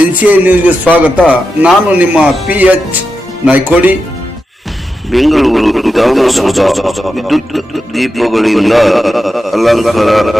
N C I ನ್ಯೂಸ್ಗೆ ಸ್ವಾಗತ. ನಾನು ನಿಮ್ಮ ಪಿ ಎಚ್ ನಾಯ್ಕೋಡಿ. ಬೆಂಗಳೂರು ವಿಧಾನಸೌಧ ವಿದ್ಯುತ್ ದೀಪಗಳಿಂದ ಅಲಂಕಾರ